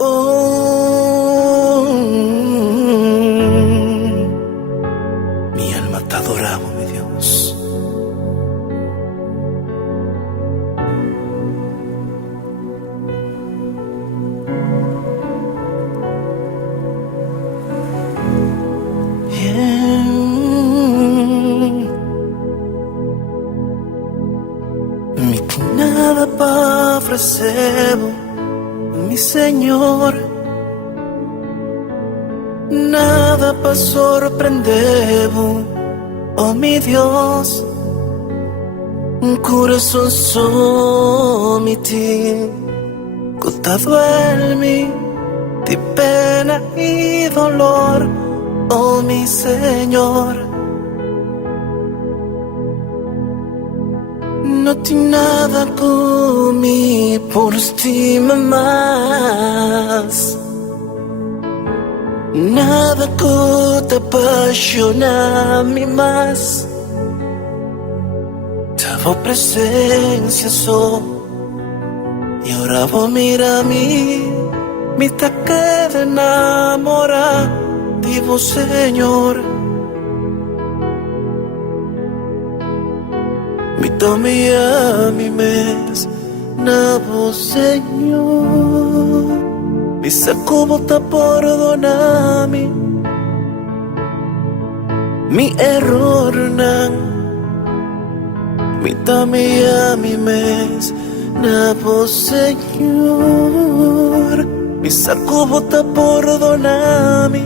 Oh, mi alma te adoraba, mi Dios. Mi nada para ofrecer, mi Señor, nada para sorprender, oh mi Dios, un corazón sometido, cortado en mí, de pena y dolor, oh mi Señor. No tiene nada conmigo por estima más, nada que te apasiona a mí más. Tavo presencia so, y ahora vos mira a mí, me te queda enamorada de vos, Señor. Mi tome a mi mes, na vos, Señor. Mi saco bota perdonami, mi error nan. Mi tome a mi mes, na vos, Señor. Mi saco bota perdonami,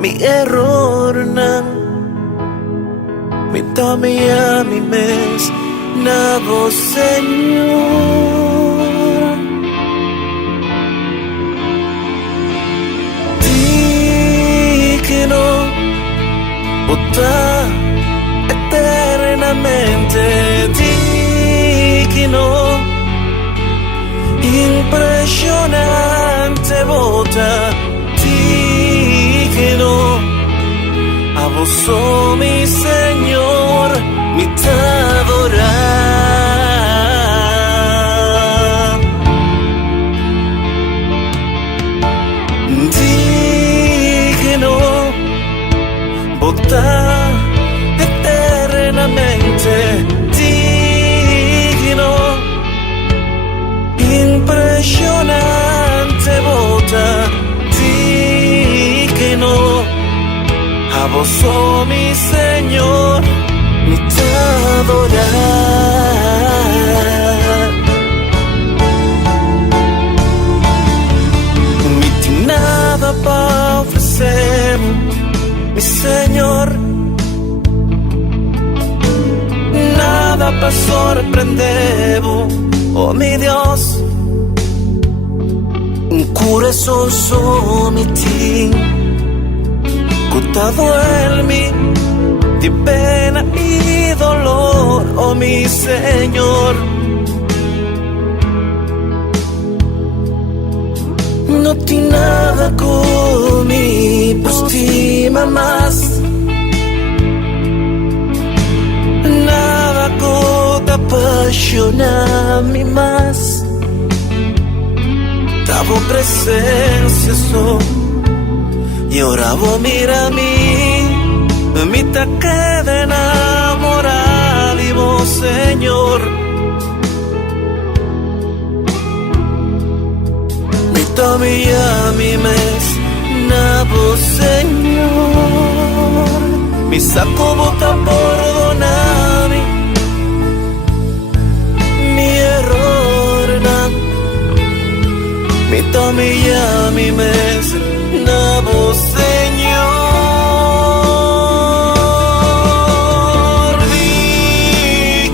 mi error nan. Mi tome a mi mes, na vos, Señor. Di que no vota eternamente, di que no, impresionante vota, di que no. A vos, oh mi Señor, mi te adorar. Digno, votar eternamente, digno, impresionante votar, digno. A vos, oh mi Señor, mi te adorar. Mi ti nada para ofrecer, mi Señor, nada para sorprender, oh mi Dios, un corazón sometido, cortado en mí, de pena y dolor, oh mi Señor. No tiene nada conmigo, por estima más, nada que te apasiona a mí más. Tavo presencia so, y ahora vos mira a mí, mi te queda enamorada de vos, Señor. Mi tome a mi mes, na vos, Señor. Mi saco bota perdonami, mi error na. Mi tome a mi mes, na vos, Señor.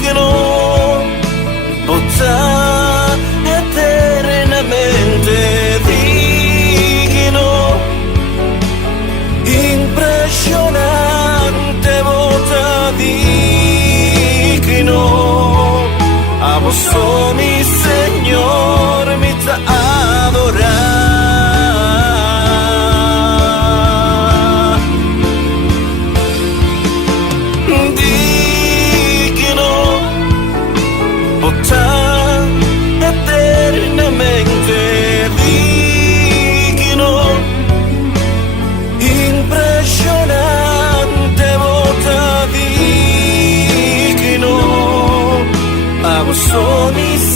Digno, votar eternamente, digno, impresionante votar, digno. A vos, oh mi Señor, mi te adorar. Digno, votar eternamente. sono i